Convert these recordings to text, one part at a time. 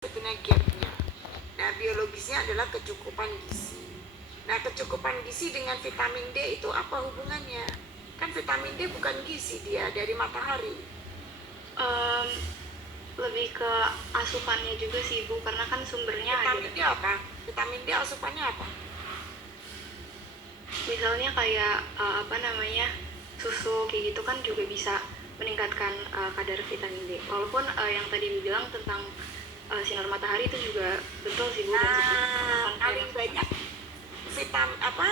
sebetulnya gapnya. Nah, biologisnya adalah kecukupan gizi. Nah, kecukupan gizi dengan vitamin D itu apa hubungannya? Kan vitamin D bukan gizi, dia dari matahari. Lebih ke asupannya juga sih Bu, karena kan sumbernya Vitamin ada. D apa? Vitamin D asupannya apa? Misalnya kayak susu kayak gitu kan juga bisa meningkatkan kadar vitamin D. Walaupun yang tadi dibilang tentang sinar matahari itu juga betul sih Bu, dan Nah, akan saya paling masuk. banyak vitamin apa?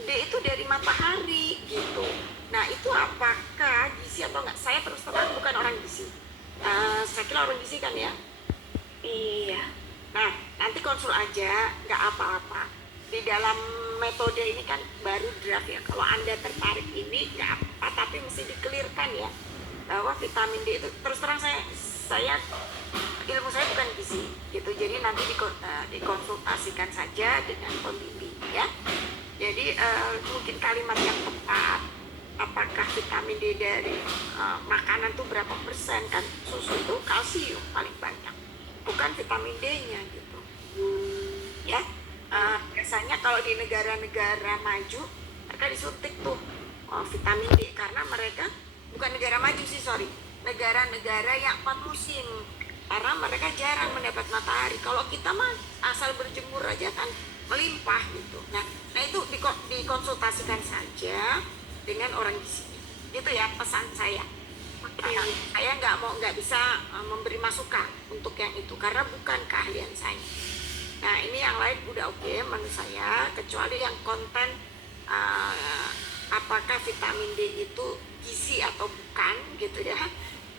D itu dari matahari gitu. Nah, itu apakah gizi atau enggak? Saya terus terang bukan orang gizi. Saya kira orang gizi kan ya. Iya. Nah, nanti konsul aja, nggak apa-apa. Di dalam metode ini kan baru draft ya. Kalau Anda tertarik ini nggak apa, tapi mesti dikelirkan ya. Bahwa vitamin D itu, terus terang saya ilmu saya bukan gizi gitu. Jadi nanti dikonsultasikan saja dengan pembimbing ya. Jadi mungkin kalimat yang tepat, apakah vitamin D dari makanan tuh berapa persen, kan susu itu kalsium paling banyak, bukan vitamin D-nya gitu ya. Biasanya kalau di negara-negara maju mereka disuntik tuh vitamin D karena mereka bukan negara maju sih, sorry, negara-negara yang 4 musim, karena mereka jarang mendapat matahari. Kalau kita mah asal berjemur aja kan melimpah gitu. Nah itu dikonsultasikan saja dengan orang gizi gitu ya, pesan saya. Saya nggak bisa memberi masukan untuk yang itu karena bukan keahlian saya. Nah ini yang lain udah oke menurut saya, kecuali yang konten apakah vitamin D itu gizi atau bukan gitu ya.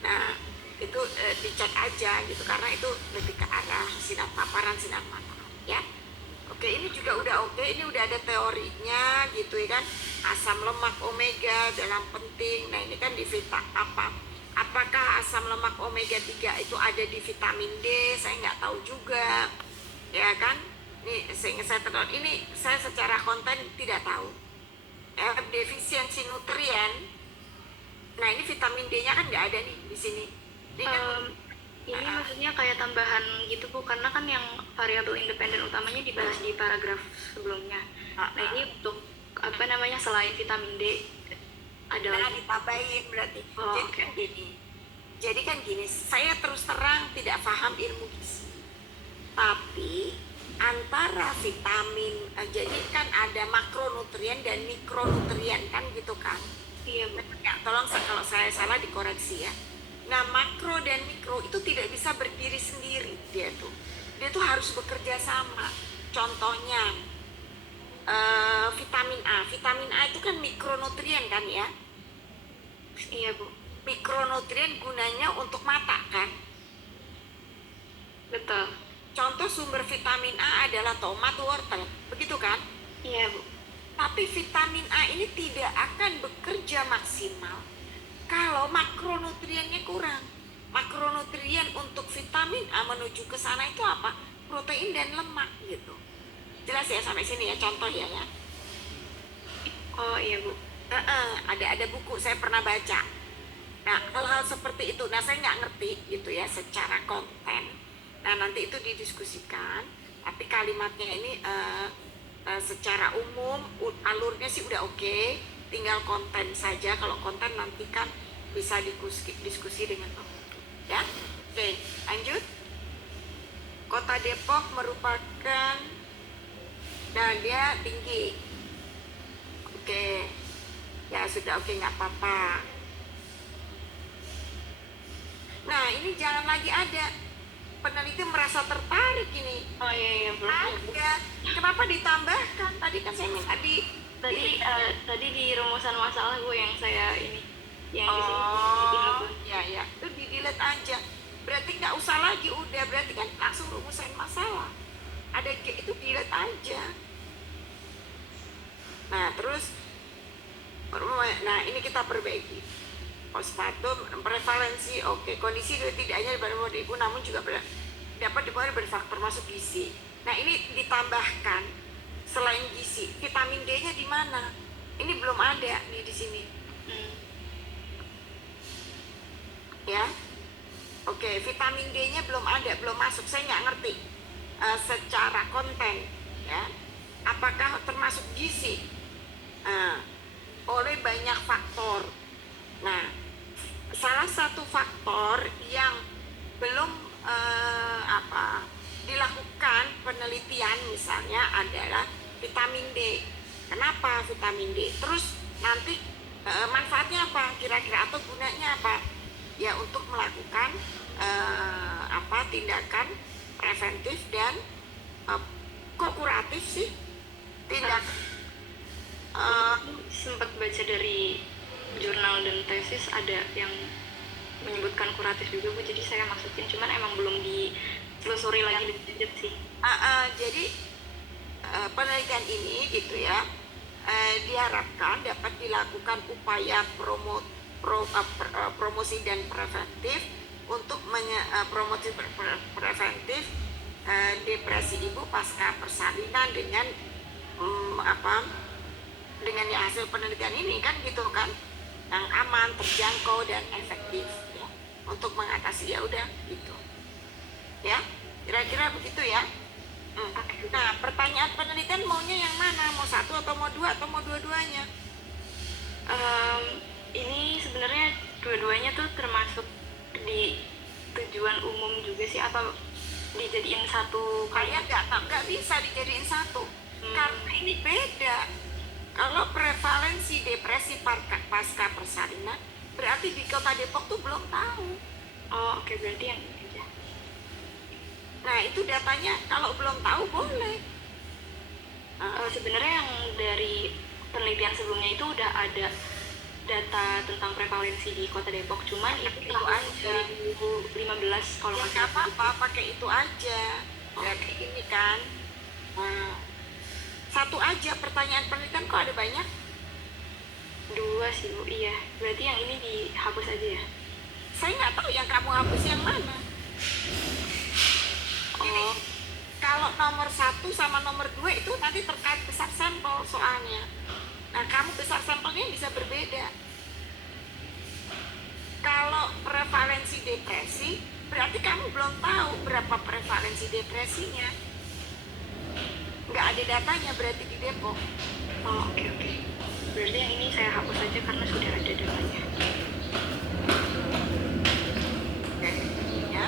Nah itu dicek aja gitu, karena itu lebih ke arah paparan sinar matahari ya. Oke, ini juga udah oke, ini udah ada teorinya gitu ya kan. Asam lemak omega dalam penting. Nah ini kan di apakah asam lemak omega 3 itu ada di vitamin D, saya nggak tahu juga ya kan. Ini sehingga saya secara konten tidak tahu ya. Defisiensi nutrien, nah ini vitamin D nya kan nggak ada nih di sini. Ini kan Ini maksudnya kayak tambahan gitu Bu, karena kan yang variabel independen utamanya dibahas di paragraf sebelumnya. Nah ini untuk selain vitamin D ada nah lagi. ditambahin berarti. Oh, Jadi oke. kan gini, saya terus terang tidak paham ilmu gizi, tapi antara vitamin jadi kan ada makronutrien dan mikronutrien kan gitu kan. Iya Bu. Ya, tolong kalau saya salah dikoreksi ya. Nah, makro dan mikro itu tidak bisa berdiri sendiri, dia tuh harus bekerja sama. Contohnya vitamin A itu kan mikronutrien kan ya. Iya Bu. Mikronutrien gunanya untuk mata kan. Betul. Contoh sumber vitamin A adalah tomat, wortel, begitu kan? Iya Bu. Tapi vitamin A ini tidak akan bekerja maksimal kalau makronutriennya kurang. Makronutrien untuk vitamin A menuju ke sana itu apa? Protein dan lemak gitu. Jelas ya sampai sini ya, contoh ya. Oh iya Bu. Ada buku saya pernah baca. Nah hal-hal seperti itu, nah saya nggak ngerti gitu ya secara konten. Nah nanti itu didiskusikan, tapi kalimatnya ini secara umum alurnya sih udah oke, tinggal konten saja. Kalau konten nanti kan bisa diskusi dengan ya. Oke, lanjut. Kota Depok merupakan, nah dia tinggi. Oke, ya sudah, oke, nggak apa-apa. Nah ini jangan lagi ada peneliti merasa tertarik ini. Oh iya Bu. Ada. Kenapa ditambahkan? Tadi kan saya minta Tadi di rumusan masalah Bu yang saya ini yang di sini. Oh, ya, itu di-delete aja. Berarti nggak usah lagi, udah berarti kan langsung rumusan masalah. Ada itu delete aja. Nah, terus ini kita perbaiki. Postpartum prevalensi oke. Kondisi tidak hanya pada ibu namun juga dapat dipengaruhi berfaktor masuk gizi. Nah, ini ditambahkan selain gizi, vitamin D-nya di mana? Ini belum ada nih di sini. Ya. Oke, vitamin D-nya belum ada, belum masuk. Saya nggak ngerti secara konten, ya. Apakah termasuk gizi? Oleh banyak faktor. Nah, salah satu faktor yang belum dilakukan penelitian misalnya adalah vitamin D. Kenapa vitamin D? Terus nanti manfaatnya apa kira-kira atau gunanya apa? Ya untuk melakukan tindakan preventif dan kok kuratif sih? Tindak sempat baca dari jurnal dan tesis ada yang menyebutkan kuratif juga Bu, jadi saya masukin, cuman emang belum ditelusuri lagi lebih lanjut sih. Jadi penelitian ini gitu ya diharapkan dapat dilakukan upaya promosi dan preventif untuk promosi preventif depresi ibu pasca persalinan dengan dengan ya hasil penelitian ini kan gitu kan, yang aman, terjangkau dan efektif ya untuk mengatasi, ya udah gitu ya, kira-kira begitu ya. Nah, pertanyaan penelitian maunya yang mana, mau satu atau mau dua atau mau dua-duanya? Ini sebenarnya dua-duanya tuh termasuk di tujuan umum juga sih, atau dijadiin satu? Kayak nggak bisa dijadiin satu karena ini beda. Kalau prevalensi depresi pasca persalinan berarti di Kota Depok tuh belum tahu. Oh oke, berarti yang ini aja. Nah itu datanya kalau belum tahu boleh. Sebenarnya yang dari penelitian sebelumnya itu udah ada data tentang prevalensi di Kota Depok, cuman itu tahun 2015 kalau nggak Ya salah. apa-apa, pakai itu aja. Ya kayak gini kan. Satu aja pertanyaan penelitian kok ada banyak? Dua sih Bu, iya. Berarti yang ini dihapus aja ya? Saya nggak tahu yang kamu hapus yang mana. Gini, kalau nomor 1 sama nomor 2 itu nanti terkait besar sampel soalnya. Nah, kamu besar sampelnya bisa berbeda. Kalau prevalensi depresi, berarti kamu belum tahu berapa prevalensi depresinya. Nggak ada datanya berarti di Depok. Oh oke. Berarti yang ini saya hapus aja karena sudah ada datanya. Ya.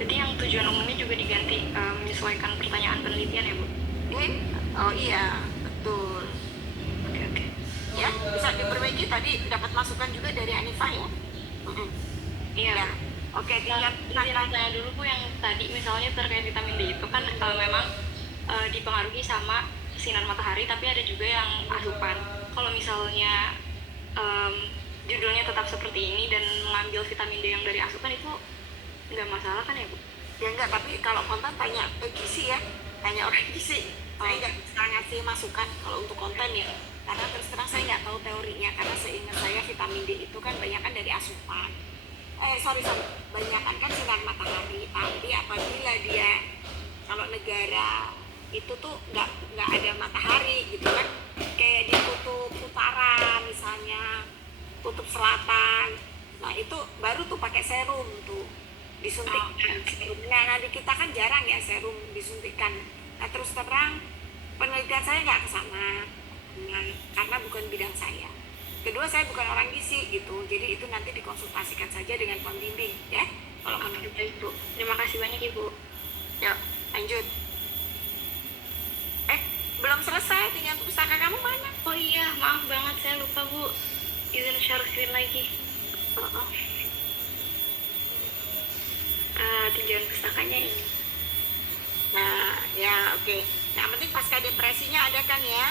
Berarti yang tujuan umumnya juga diganti menyesuaikan pertanyaan penelitian ya Bu? Oh iya, betul. Oke. Ya, bisa diperbaiki, tadi dapat masukan juga dari Anifah ya. Iya. Ya. Oke, tinggal tanya dulu Bu, yang tadi misalnya terkait vitamin D itu kan memang dipengaruhi sama sinar matahari, tapi ada juga yang asupan. Kalau misalnya judulnya tetap seperti ini dan mengambil vitamin D yang dari asupan itu nggak masalah kan ya Bu? Ya enggak, tapi kalau konten tanya gizi ya, tanya orang gizi. Saya nggak bisa ngasih masukan kalau untuk konten ya, karena terus terang saya nggak tahu teorinya, karena seingat saya vitamin D itu kan banyak kan dari asupan. Banyak kan sinar matahari. Tapi apabila dia kalau negara itu tuh nggak ada matahari gitu kan, kayak di kutub utara misalnya, kutub selatan, nah itu baru tuh pakai serum tuh disuntikkan. Nah di kita kan jarang ya serum disuntikkan. Nah terus terang penelitian saya nggak ke sana karena bukan bidang saya. Kedua, saya bukan orang gizi gitu, jadi itu nanti dikonsultasikan saja dengan pembimbing ya. Kalau menurut Ibu, terima kasih banyak Ibu. Yuk lanjut. Belum selesai, tinggal pustaka kamu mana? Oh iya, maaf banget saya lupa Bu, izin share screen lagi. Tinjauan pustakanya ini. Nah ya oke. Yang penting pasca depresinya ada kan ya?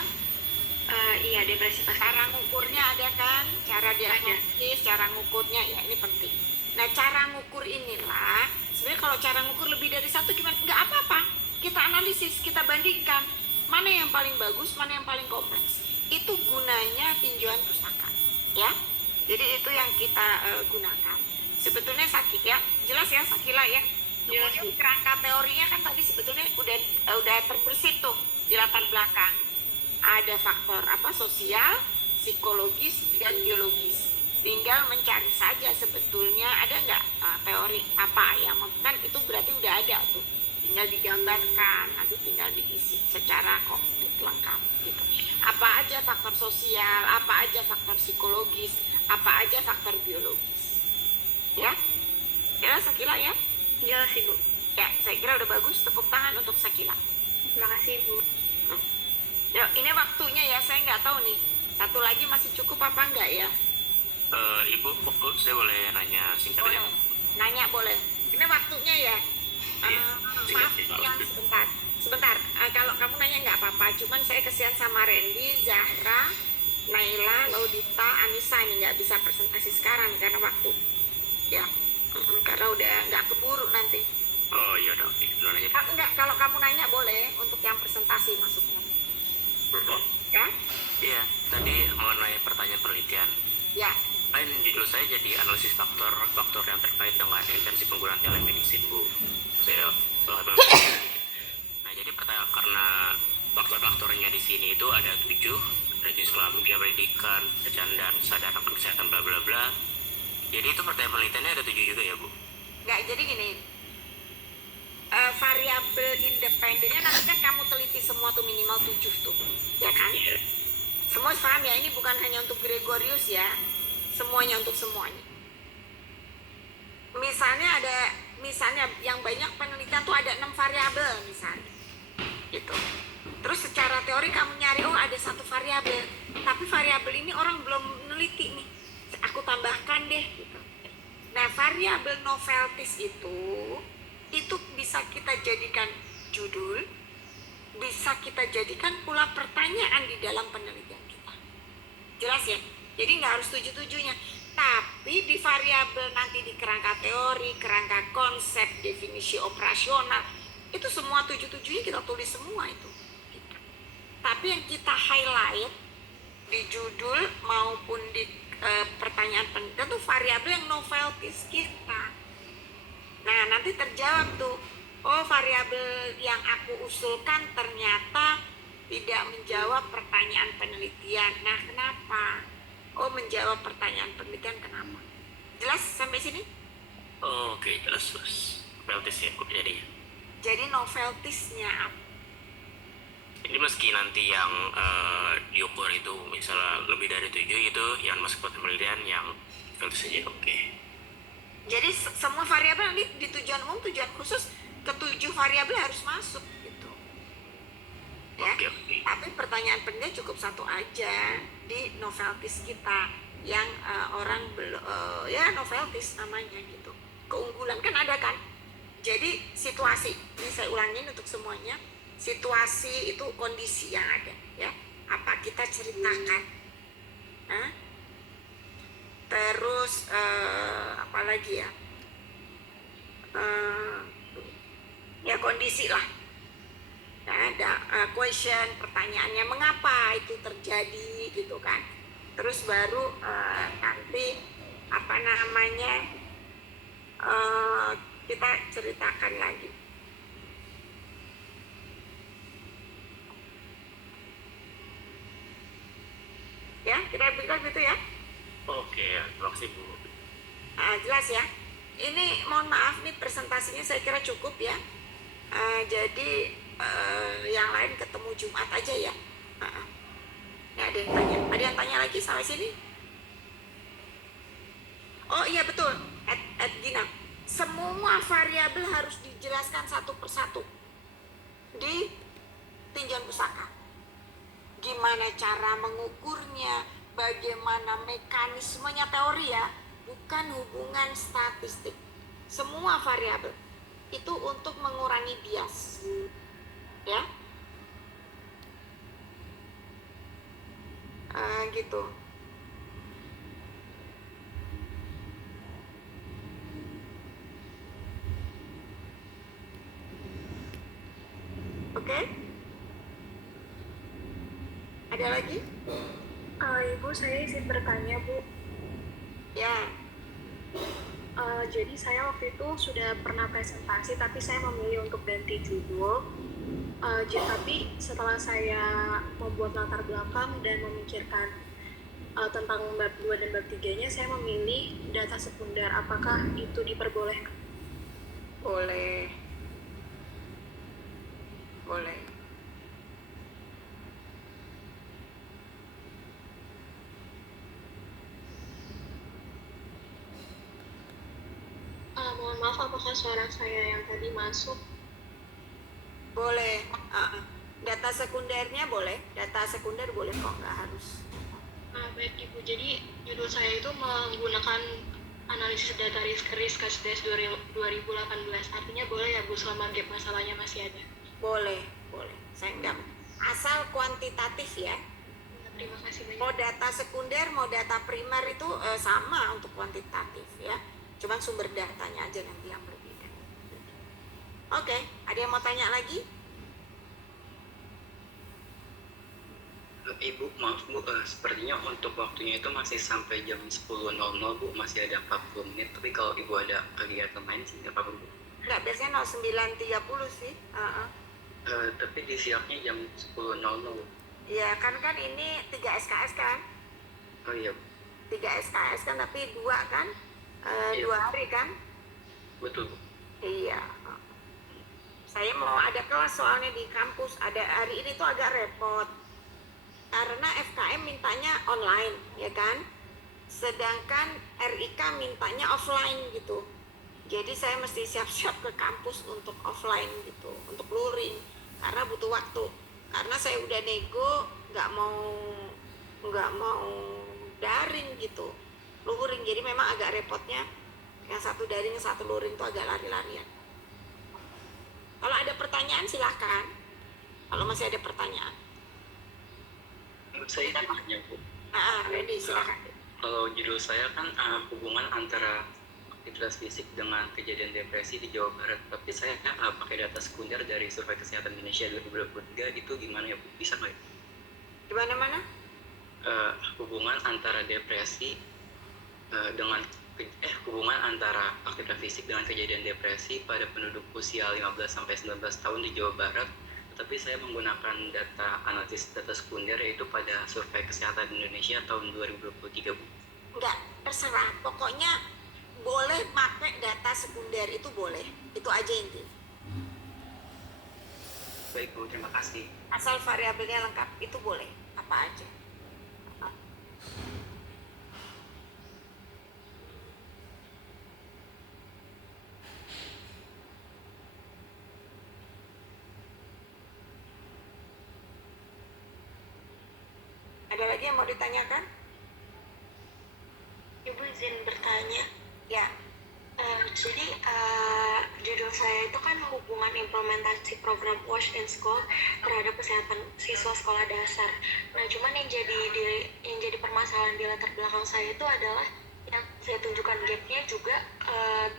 Iya, depresi pasca. Cara ngukurnya ada kan? Cara diagnosis, cara ngukurnya ya ini penting. Nah cara ngukur inilah sebenarnya, kalau cara ngukur lebih dari satu gimana? Nggak apa-apa. Kita analisis, kita bandingkan mana yang paling bagus, mana yang paling kompleks. Itu gunanya tinjauan pustaka ya. Jadi itu yang kita gunakan. Sebetulnya sakit ya, jelas ya Sakila ya. Kemudian kerangka teorinya kan tadi sebetulnya udah terbersih tuh di latar belakang. Ada faktor sosial, psikologis dan biologis. tinggal mencari saja sebetulnya ada nggak teori apa yang kan itu berarti udah ada tuh, tinggal digambarkan, nanti tinggal diisi secara konkret lengkap gitu. Apa aja faktor sosial, apa aja faktor psikologis, apa aja faktor biologis, ya. Kira Sakila ya? Jelas sih, Bu. Ya, saya kira udah bagus. Tepuk tangan untuk Sakila. Terima kasih, Bu. Yuk, ini waktunya ya, saya nggak tahu nih. Satu lagi masih cukup apa enggak ya? Ibu, saya boleh nanya singkat Boleh. aja? Nanya boleh. Ini waktunya ya. Iya, Maaf, singkat. ya, sebentar. Kalau kamu nanya nggak apa-apa. Cuman saya kesian sama Randy, Zahra, Naila, Laudita, Anissa ini nggak bisa presentasi sekarang karena waktu. Ya, karena udah nggak keburu nanti. Oh iya udah, oke. Duluan aja. Enggak, kalau kamu nanya boleh untuk yang presentasi maksudnya. Oh, Ya, iya, tadi mengenai pertanyaan penelitian. ya. Lain judul saya jadi analisis faktor yang terkait dengan intensi penggunaan telemedicine, Bu. Saya Nah, jadi pertanyaan karena faktor-faktornya di sini itu ada 7, ada jenis kelamin, biaya pendidikan, kecandan, kesadaran kesehatan, bla bla bla. Jadi itu pertanyaan penelitiannya ada 7 juga ya, Bu? Nggak, jadi gini. Variabel independennya nanti kan kamu teliti semua tuh minimal 7 tuh, ya kan? Iya. Semua paham ya, ini bukan hanya untuk Gregorius ya, semuanya untuk semuanya. Misalnya yang banyak penelitian tuh ada 6 variabel misalnya, gitu. Terus secara teori kamu nyari ada 1 variabel, tapi variabel ini orang belum meneliti nih, aku tambahkan deh, gitu. Nah, variabel noveltis itu bisa kita jadikan judul, bisa kita jadikan pula pertanyaan di dalam penelitian kita. Jelas ya? Jadi nggak harus 7-7-nya. Tapi di variabel nanti di kerangka teori, kerangka konsep, definisi operasional, itu semua 7-7-nya kita tulis semua itu. Tapi yang kita highlight di judul maupun di pertanyaan penelitian itu variabel yang noveltis kita. Nah, nanti terjawab tuh, variabel yang aku usulkan ternyata tidak menjawab pertanyaan penelitian. Nah, kenapa? Menjawab pertanyaan penelitian kenapa? Jelas sampai sini? Oh, oke, jelas. Noveltis ya, Bu, jadi. Jadi noveltisnya apa? Jadi meski nanti yang diukur itu misalnya lebih dari 7 itu yang masuk ke penelitian yang noveltis saja, oke. Jadi semua variabel nanti di tujuan umum, tujuan khusus, ke-7 variabel harus masuk gitu. Ya. Oke. Tapi pertanyaan penelitian cukup 1 aja di noveltis kita yang orang ya noveltis namanya gitu. Keunggulan kan ada kan. Jadi situasi, ini saya ulangin untuk semuanya. Situasi itu kondisi yang ada ya. Apa kita ceritakan. Terus apa lagi ya? Ya kondisi lah. Nah, ada question, pertanyaannya mengapa itu terjadi gitu kan. Terus baru nanti apa namanya kita ceritakan lagi. Ya, kita bilang gitu ya. Oke, terima kasih, Bu. Jelas ya. Ini mohon maaf nih presentasinya saya kira cukup ya. Jadi yang lain ketemu Jumat aja ya. Ya, ada yang tanya lagi sampai sini? Oh iya betul, Gina. Semua variabel harus dijelaskan satu persatu di tinjauan pusaka. Gimana cara mengukurnya, bagaimana mekanismenya teori ya, bukan hubungan statistik. Semua variabel itu untuk mengurangi bias, ya, gitu. Oke? Ada lagi? Ibu, saya izin bertanya, Bu. Ya. Jadi saya waktu itu sudah pernah presentasi, tapi saya memilih untuk ganti judul. Tapi setelah saya membuat latar belakang dan memikirkan tentang bab 2 dan bab 3-nya saya memilih data sekunder. Apakah itu diperbolehkan? Boleh. Boleh. Mohon maaf, apakah suara saya yang tadi masuk? Boleh. Data sekundernya boleh. Data sekunder boleh kok, nggak harus. Baik Ibu, jadi judul saya itu menggunakan analisis data risk Kasdes 2018. Artinya boleh ya Bu, selama gap masalahnya masih ada? Boleh. Saya nggak. Asal kuantitatif ya. Terima kasih banyak. Mau data sekunder, mau data primer itu sama untuk kuantitatif ya. Cuman sumber datanya aja nanti yang berbeda. Oke, ada yang mau tanya lagi? Ibu, maaf Bu, sepertinya untuk waktunya itu masih sampai jam 10.00 Bu, masih ada 40 menit. Tapi kalau Ibu ada kegiatan lain sih nggak apa-apa Bu. Nggak, biasanya 09.30 sih. Tapi disiapnya jam 10.00 Bu. Iya, kan ini 3 SKS kan? Oh iya Bu. 3 SKS kan, tapi 2 kan? Iya. 2 hari kan? Betul Bu. Iya. Saya mau ada kelas soalnya di kampus. Ada hari ini tuh agak repot. Karena FKM mintanya online, ya kan? Sedangkan RIK mintanya offline gitu. Jadi saya mesti siap-siap ke kampus untuk offline gitu, untuk luring. Karena butuh waktu. Karena saya udah nego, nggak mau daring gitu, luring. Jadi memang agak repotnya yang satu daring, yang satu luring tuh agak lari-larian. Kalau ada pertanyaan silahkan. Kalau masih ada pertanyaan. Saya tanya Bu. Ready, silahkan. Kalau judul saya kan hubungan antara aktivitas fisik dengan kejadian depresi di Jawa Barat. Tapi saya pakai data sekunder dari Survei Kesehatan Indonesia 2023. Itu gimana ya Bu? Bisa nggak ya? Gimana? Hubungan antara depresi dengan hubungan antara aktivitas fisik dengan kejadian depresi pada penduduk usia 15-19 tahun di Jawa Barat. Tapi saya menggunakan data analisis data sekunder yaitu pada Survei Kesehatan Indonesia tahun 2023 Bu. Enggak, terserah. Pokoknya boleh pakai data sekunder, itu boleh. Itu aja inti. Baik Bu, terima kasih. Asal variabelnya lengkap, itu boleh. Apa aja. Ada lagi yang mau ditanyakan? Ibu izin bertanya. Ya. Jadi judul saya itu kan hubungan implementasi program WASH in School terhadap kesehatan siswa sekolah dasar. Nah, cuman yang jadi permasalahan di latar belakang saya itu adalah yang saya tunjukkan gapnya juga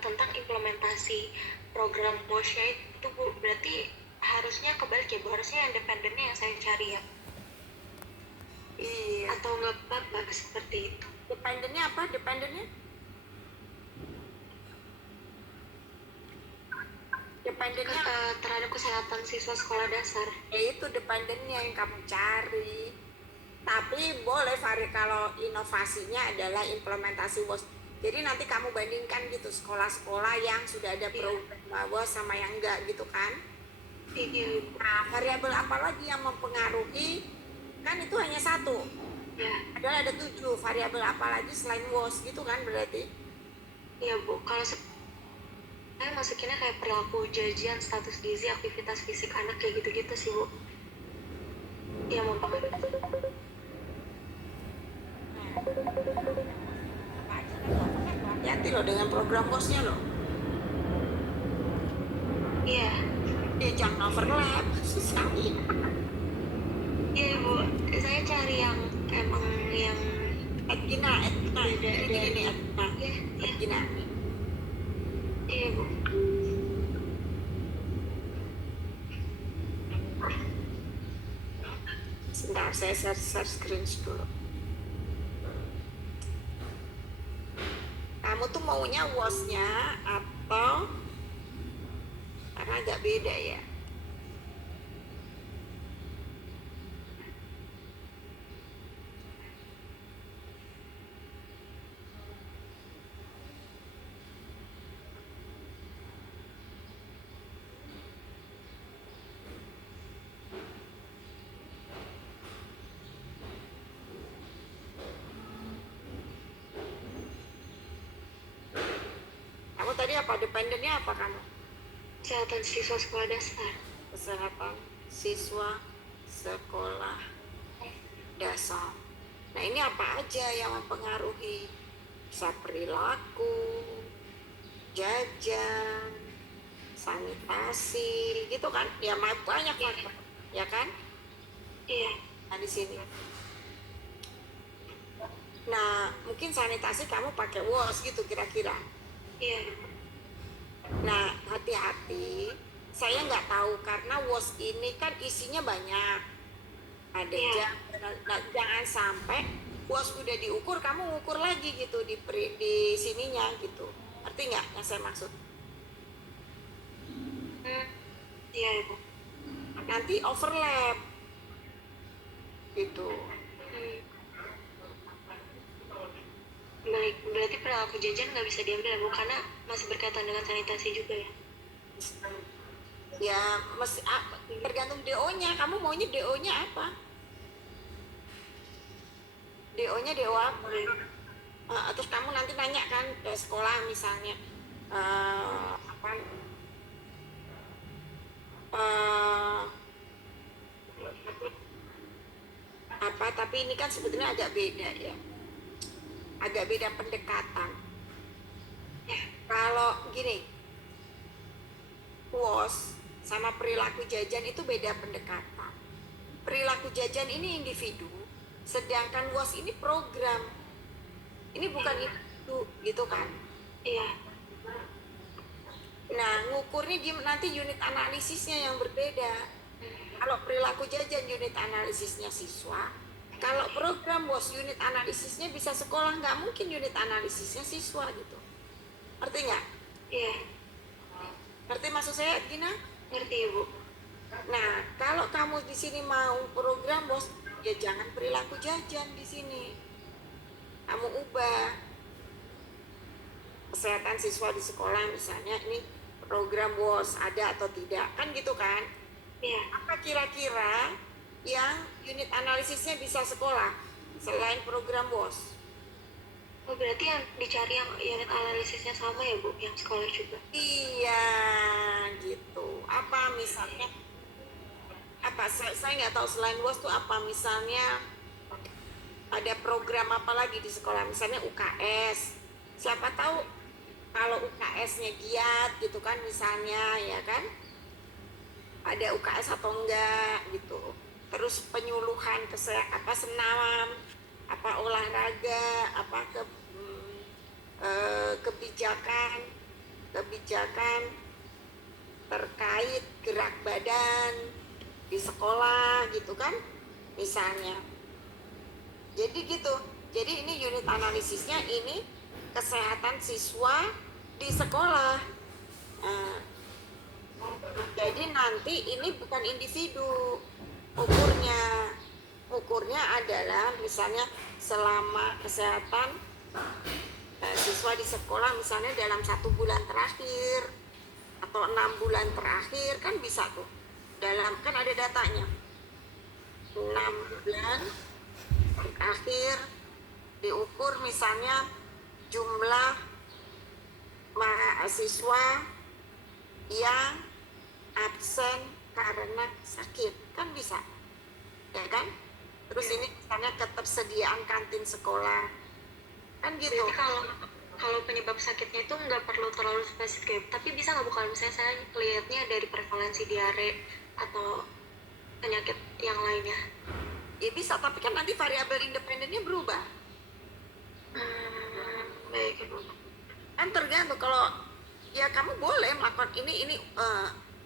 tentang implementasi program WASH-nya itu Bu. Berarti harusnya kebalik ya Bu, harusnya independennya yang saya cari ya. Iya. Atau nggak apa-apa seperti itu? Dependennya apa? Dependennya terhadap kesehatan siswa sekolah dasar. ya itu dependennya yang kamu cari. Tapi boleh kalau inovasinya adalah implementasi WOS. Jadi nanti kamu bandingkan gitu sekolah-sekolah yang sudah ada program WOS sama yang enggak gitu kan. Iya. Nah, variabel apa lagi yang mempengaruhi? Kan itu hanya satu. Ya. Adalah ada 7 variabel apa lagi selain WOS gitu kan berarti. Iya Bu, kalau saya masukinnya kayak perilaku, jajan, status gizi, aktivitas fisik anak kayak gitu-gitu sih Bu. Iya mau pakai. Hati-hati loh dengan program WOS-nya loh. Iya. Jangan overlap, susah. Iya Bu, saya cari yang emang yang Edgina, ini Edgina. Iya Bu. Sebentar, saya share screen dulu. Kamu tuh maunya WOS-nya atau karena agak beda ya. tadi apa? Dependennya apa kamu? Kesehatan siswa sekolah dasar. Kesehatan siswa sekolah dasar. Nah ini apa aja yang mempengaruhi? Bisa perilaku, jajan, sanitasi, gitu kan? Ya banyak faktor, ya kan? Iya. Nah di sini. Nah mungkin sanitasi kamu pakai WOS gitu kira-kira. Iya. Nah hati-hati, saya nggak tahu karena WOS ini kan isinya banyak. Ada Iya. nah, jangan sampai WOS udah diukur, kamu ngukur lagi gitu di sininya gitu. Ngerti nggak yang saya maksud? Iya, Ibu. Nanti overlap gitu. Baik, berarti perilaku jajan nggak bisa diambil ya, Bu, karena masih berkaitan dengan sanitasi juga ya. Ya mesti tergantung DO-nya. Kamu maunya DO-nya apa? DO-nya DO apa? Terus kamu nanti nanya kan ke sekolah misalnya apa? Apa? Tapi ini kan sebetulnya agak beda ya. Agak beda pendekatan. Kalau gini, WOS sama perilaku jajan itu beda pendekatan. Perilaku jajan ini individu, sedangkan WOS ini program. Ini bukan individu, gitu kan? Iya. Nah, ngukurnya nanti unit analisisnya yang berbeda. Kalau perilaku jajan unit analisisnya siswa, kalau program WOS unit analisisnya bisa sekolah, nggak mungkin unit analisisnya siswa gitu. Ngerti nggak? Iya. Ngerti maksud saya, Gina? Ngerti, Ibu. Nah, kalau kamu di sini mau program WOS, ya jangan perilaku jajan di sini. Kamu ubah kesehatan siswa di sekolah misalnya, ini program WOS ada atau tidak, kan gitu kan? Iya. Apa kira-kira yang unit analisisnya bisa sekolah selain program WOS? Oh, berarti yang dicari yang unit analisisnya sama ya, Bu, yang sekolah juga. Iya, gitu. Apa misalnya? Apa saya nggak tahu selain WOS tuh apa misalnya? Ada program apa lagi di sekolah? Misalnya UKS. Siapa tahu kalau UKS-nya giat gitu kan misalnya, ya kan? Ada UKS atau enggak gitu. Terus penyuluhan senam, apa olahraga, apa kebijakan terkait gerak badan di sekolah gitu kan misalnya. Jadi gitu. Jadi ini unit analisisnya ini kesehatan siswa di sekolah. Nah, jadi nanti ini bukan individu ukurnya adalah misalnya selama kesehatan siswa di sekolah misalnya dalam 1 bulan terakhir atau 6 bulan terakhir kan bisa tuh dalam kan ada datanya 6 bulan terakhir diukur misalnya jumlah mahasiswa yang absen karena sakit kan bisa ya kan terus ini misalnya ketersediaan kantin sekolah kan gitu. Berarti kalau penyebab sakitnya itu nggak perlu terlalu spesifik, tapi bisa nggak, Bu, kalau misalnya saya lihatnya dari prevalensi diare atau penyakit yang lainnya? Ya bisa, tapi kan nanti variabel independennya berubah. Baik, Ibu. Kan tergantung kalau ya kamu boleh melakukan ini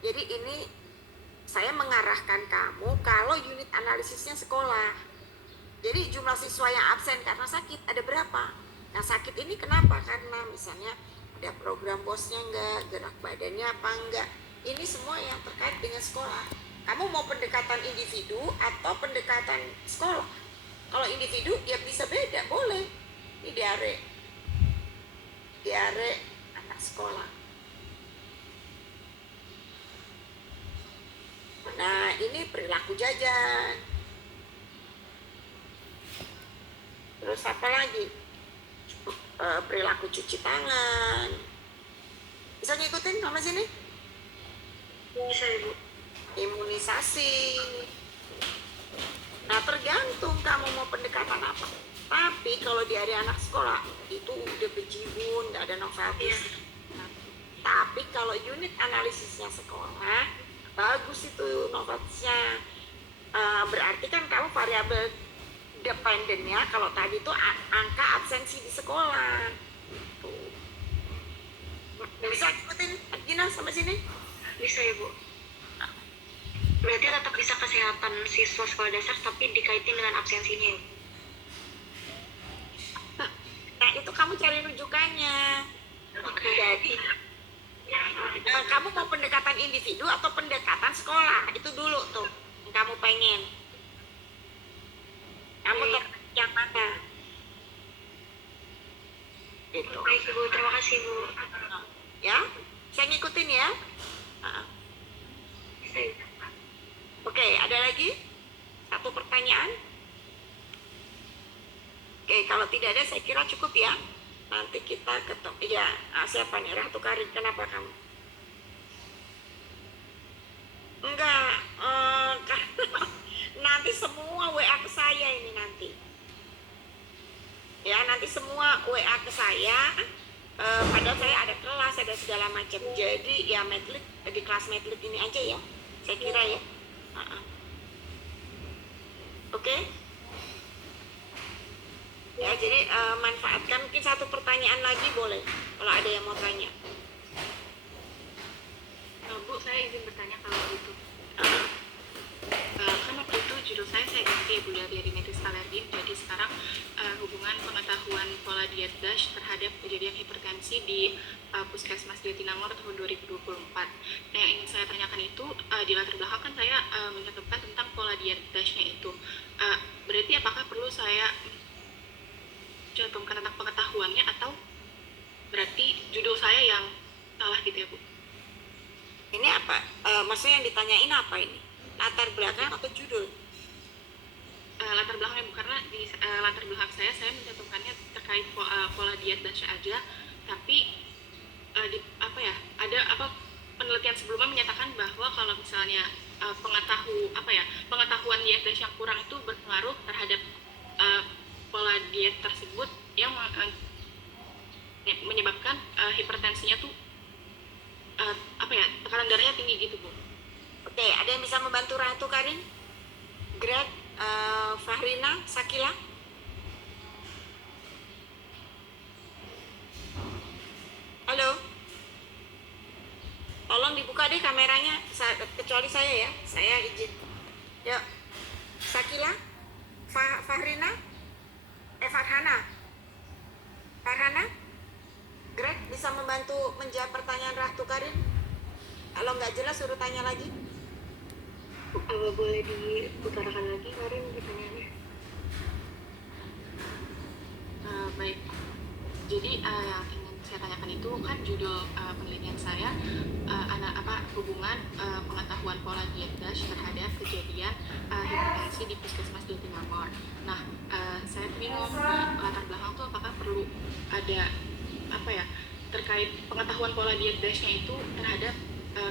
jadi ini saya mengarahkan kamu kalau unit analisisnya sekolah. Jadi jumlah siswa yang absen karena sakit ada berapa? Nah sakit ini kenapa? Karena misalnya ada program bosnya enggak, gerak badannya apa enggak. Ini semua yang terkait dengan sekolah. Kamu mau pendekatan individu atau pendekatan sekolah? Kalau individu ya bisa beda, boleh. Ini diare anak sekolah. Nah ini perilaku jajan. Terus apa lagi? Perilaku cuci tangan. Bisa ngikutin sama sini? Bisa Ibu. Imunisasi. Nah, tergantung kamu mau pendekatan apa. Tapi kalau di area anak sekolah itu udah bejibun, nggak ada noveltis. Tapi kalau unit analisisnya sekolah, bagus itu noveltisnya. Berarti kan kamu variabel dependennya kalau tadi itu angka absensi di sekolah. Tuh. Bisa ikutin Gina sampai sini? Bisa Ibu. Berarti tetap bisa kesehatan siswa sekolah dasar tapi dikaitin dengan absensinya. Nah, itu kamu cari rujukannya. Oke. Jadi kamu mau pendekatan individu atau pendekatan sekolah? Itu dulu tuh yang kamu pengen. Kamu tertarik yang mana? Gitu. Baik Ibu, terima kasih Bu. Ya, saya ngikutin ya. Bisa Ibu. Oke, ada lagi? Satu pertanyaan? Oke, kalau tidak ada saya kira cukup ya. Nanti kita ketemu. Ya, siapa nih? Ratu Karin, kenapa kamu? Enggak, nanti semua WA ke saya ini nanti. Ya, nanti semua WA ke saya. Padahal saya ada kelas, ada segala macam. Jadi ya Medlit, di kelas Medlit ini aja ya. Saya kira ya. Oke? Ya, jadi manfaatkan mungkin satu pertanyaan lagi boleh kalau ada yang mau tanya. Bu, saya izin bertanya kalau gitu. Kan waktu itu judul saya ganti ya Bu dari rinitis alergi jadi sekarang hubungan pengetahuan pola diet DASH terhadap kejadian hipertensi di Puskesmas Jatinangor tahun 2024. Nah, yang ingin saya tanyakan itu di latar belakang kan saya mencantumkan tentang pola diet DASH-nya itu. Berarti apakah perlu saya cantumkan tentang pengetahuannya atau berarti judul saya yang salah gitu ya Bu? Ini apa? Maksudnya yang ditanyain apa ini? Latar belakang atau judul? Latar belakangnya Bu, karena di latar belakang saya mencantumkannya terkait pola diet DASH aja, tapi ada penelitian sebelumnya menyatakan bahwa kalau misalnya pengetahuan diet DASH yang kurang itu berpengaruh terhadap pola diet tersebut yang menyebabkan hipertensinya tuh tekanan darahnya tinggi gitu Bu. Oke, ada yang bisa membantu Ratu Karin? Greg, Fahrina, Sakila? Halo? Tolong dibuka deh kameranya, kecuali saya ya, saya izin. Yuk, Sakila? Fahrina? Farhana? Farhana? Greg bisa membantu menjawab pertanyaan Ratu Karin? Kalau nggak jelas suruh tanya lagi. Boleh diutarakan lagi Karin pertanyaannya? Baik. Jadi yang ingin saya tanyakan itu kan judul penelitian saya hubungan pengetahuan pola diet DASH terhadap kejadian hipertensi di Puskesmas Jatinangor. Nah, saya bingung di latar belakang tuh apakah perlu ada terkait pengetahuan pola diet DASH-nya itu terhadap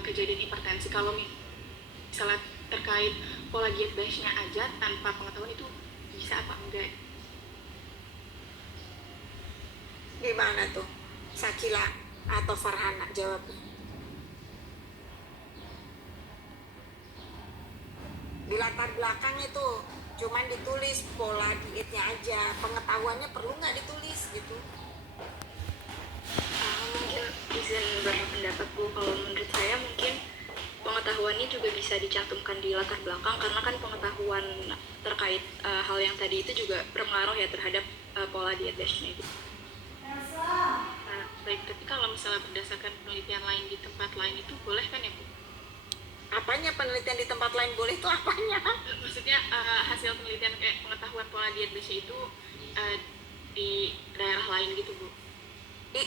kejadian hipertensi. Kalau misalnya terkait pola diet DASH-nya aja tanpa pengetahuan itu bisa apa enggak? Gimana tuh? Sakila atau Farhana jawabnya? Di latar belakang itu cuman ditulis pola dietnya aja, pengetahuannya perlu nggak ditulis gitu? Mungkin izin berpendapat Bu, kalau menurut saya mungkin pengetahuannya juga bisa dicantumkan di latar belakang karena kan pengetahuan terkait hal yang tadi itu juga berpengaruh ya terhadap pola diet DASH-nya itu. Baik, tapi kalau misalnya berdasarkan penelitian lain di tempat lain itu boleh kan ya Bu? Apanya penelitian di tempat lain boleh itu apanya? Maksudnya hasil penelitian kayak pengetahuan pola diet DASH itu di daerah lain gitu Bu? Di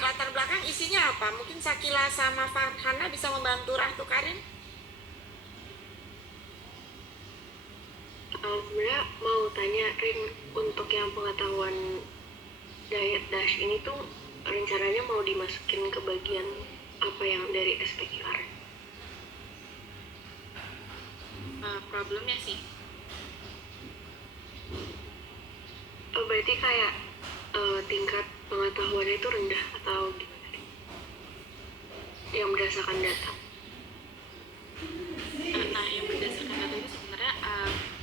latar belakang isinya apa? Mungkin Sakila sama Farhana bisa membantu Ratu Karin? Sebenarnya mau tanya Ring, untuk yang pengetahuan diet DASH ini tuh rencananya mau dimasukin ke bagian apa yang dari SPQR? Problemnya sih Berarti kayak tingkat pengetahuannya itu rendah atau gimana? Yang berdasarkan data. nah yang berdasarkan data itu sebenarnya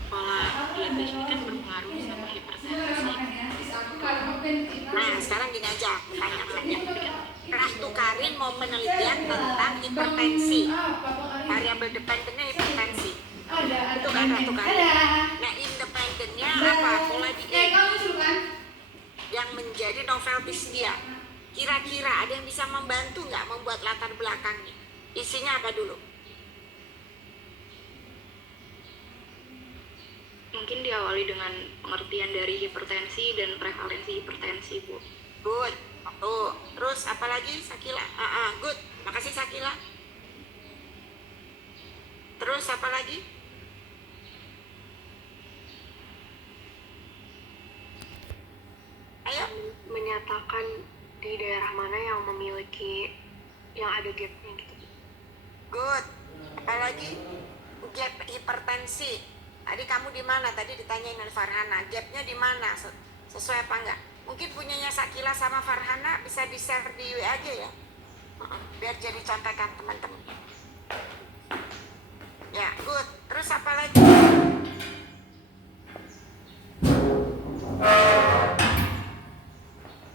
pola diabetes ini kan berpengaruh sama hipertensi. Nah, sekarang gini aja, tanya saja. Rahtukarin mau penelitian tentang hipertensi, variabel dependennya hipertensi. Itu kan Rahtukarin. Nah, independennya apa? Pola diet yang menjadi noveltis dia. Kira-kira ada yang bisa membantu nggak membuat latar belakangnya? Isinya apa dulu? Mungkin diawali dengan pengertian dari hipertensi dan prevalensi hipertensi, Bu. Good. Tuh. Terus apa lagi Sakila? Good. Makasih Sakila. Terus apa lagi? Ayo. Menyatakan di daerah mana yang memiliki yang ada gapnya gitu. Good. Apalagi gap hipertensi. Tadi kamu di mana? Tadi ditanyain oleh Farhana. Gapnya di mana? Sesuai apa enggak? Mungkin punyanya Sakila sama Farhana bisa di-share di WA aja ya. Biar jadi contekan teman-teman. Ya, good. Terus apa lagi?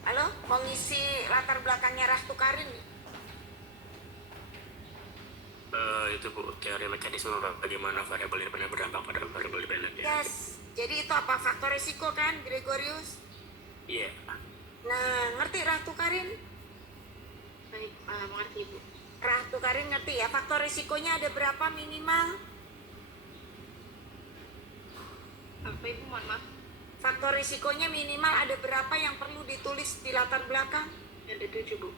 Halo, mau ngisi latar belakangnya Rahtukarin? Itu Bu, teori mekanisme bagaimana variabel independen berdampak pada variabel dependen. Yes. Jadi itu apa? Faktor risiko kan, Gregorius? Iya. Nah, ngerti Rahtukarin? Baik, mengerti Bu. Rahtukarin ngerti ya, faktor risikonya ada berapa minimal? Apa Ibu, mohon maaf? Faktor risikonya minimal ada berapa yang perlu ditulis di latar belakang? Ada 7 Bu.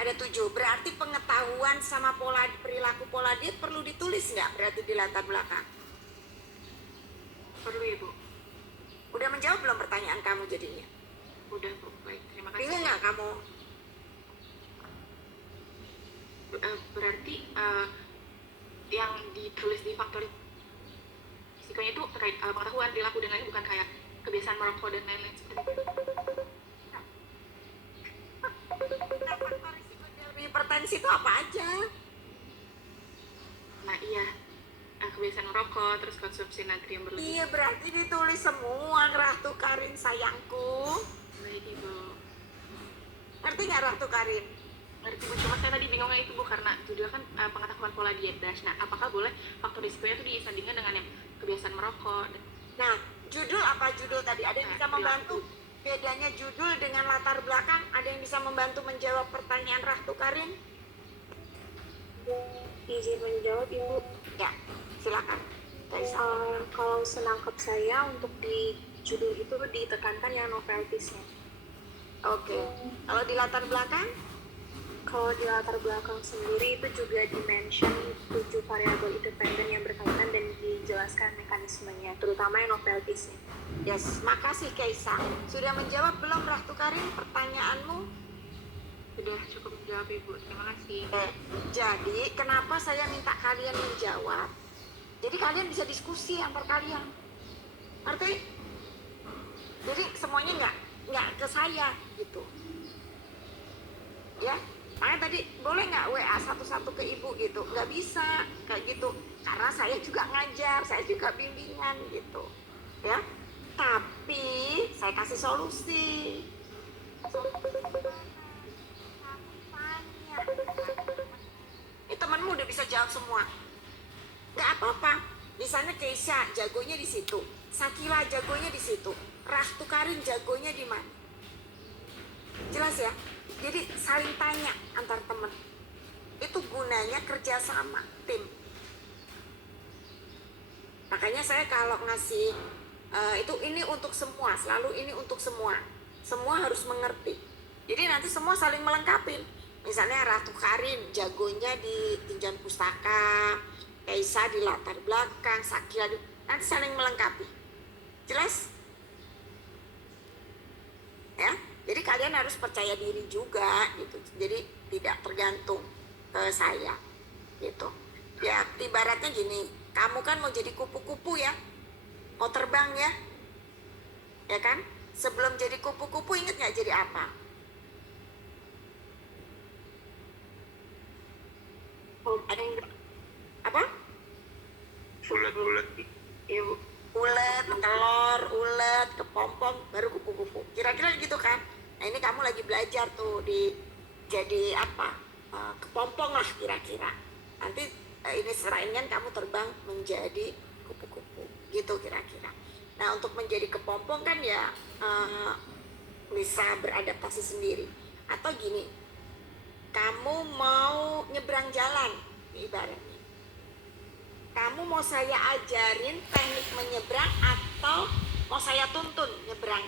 Ada 7. Berarti pengetahuan sama perilaku pola diet perlu ditulis nggak berarti di latar belakang? Perlu ya Bu? Udah menjawab belum pertanyaan kamu jadinya? Udah Bu, baik, terima kasih. Bingung nggak kamu? Berarti yang ditulis di faktor risikonya itu terkait pengetahuan, perilaku dan lain, bukan kayak kebiasaan merokok dan lain-lain seperti itu. Nah, faktor risiko dari hipertensi itu apa aja? Nah iya, kebiasaan merokok, terus konsumsi natrium berlebih. Iya, berarti ditulis semua Rahtukarin sayangku. Baik Ibu. Ngerti nggak Rahtukarin? Ngerti Bu, cuma saya tadi bingungnya itu Bu, karena judul kan pengetahuan pola diet DASH. Nah, apakah boleh faktor risikonya itu disandingkan dengan yang kebiasaan merokok? Nah, judul apa judul tadi? Ada yang bisa membantu? Bedanya judul dengan latar belakang, ada yang bisa membantu menjawab pertanyaan Rahtukarin? Izin menjawab Ibu. Ya, silakan. Kalau senangkap saya untuk di judul itu ditekankan yang noveltisnya. Oke. Kalau di latar belakang? Kalau di latar belakang sendiri itu juga dimention 7 variabel independen yang berkaitan dan dijelaskan mekanismenya, terutama yang noveltisnya. Yes, makasih Kaisa. Sudah menjawab belum Rahtukarin pertanyaanmu? Sudah cukup menjawab Ibu, terima kasih. Jadi kenapa saya minta kalian menjawab? Jadi kalian bisa diskusi antar kalian. Ngerti? Jadi semuanya nggak ke saya gitu. Ya, makanya tadi boleh nggak WA satu-satu ke ibu gitu? Nggak bisa kayak gitu. Karena saya juga ngajar, saya juga bimbingan gitu. Ya, tapi saya kasih solusi. Ini temenmu udah bisa jawab semua. Nggak apa-apa. Misalnya Keisha jagonya di situ, Sakila jagonya di situ, Rahtukarin jagonya di mana? Jelas ya? Jadi saling tanya antar teman. Itu gunanya kerjasama tim. Makanya saya kalau ngasih ini untuk semua, selalu ini untuk semua. Semua harus mengerti. Jadi nanti semua saling melengkapi. Misalnya Rahtukarin jagonya di tinjauan pustaka, Kaisa di latar belakang, Sakila nanti saling melengkapi. Jelas? Ya. Jadi kalian harus percaya diri juga gitu. Jadi tidak tergantung ke saya gitu. Ya ibaratnya gini, kamu kan mau jadi kupu-kupu ya, mau terbang ya kan? Sebelum jadi kupu-kupu inget nggak jadi apa? Ada yang apa? Bulat-bulat. Ya, ulet, telur, ulet, kepompong, baru kupu-kupu. Kira-kira gitu kan? Nah ini kamu lagi belajar tuh di jadi apa? Kepompong lah kira-kira. Nanti ini serain kan kamu terbang menjadi kupu-kupu, gitu kira-kira. Nah untuk menjadi kepompong kan ya bisa beradaptasi sendiri. Atau gini, kamu mau nyebrang jalan ibaratnya. Kamu mau saya ajarin teknik menyeberang atau mau saya tuntun nyebrang?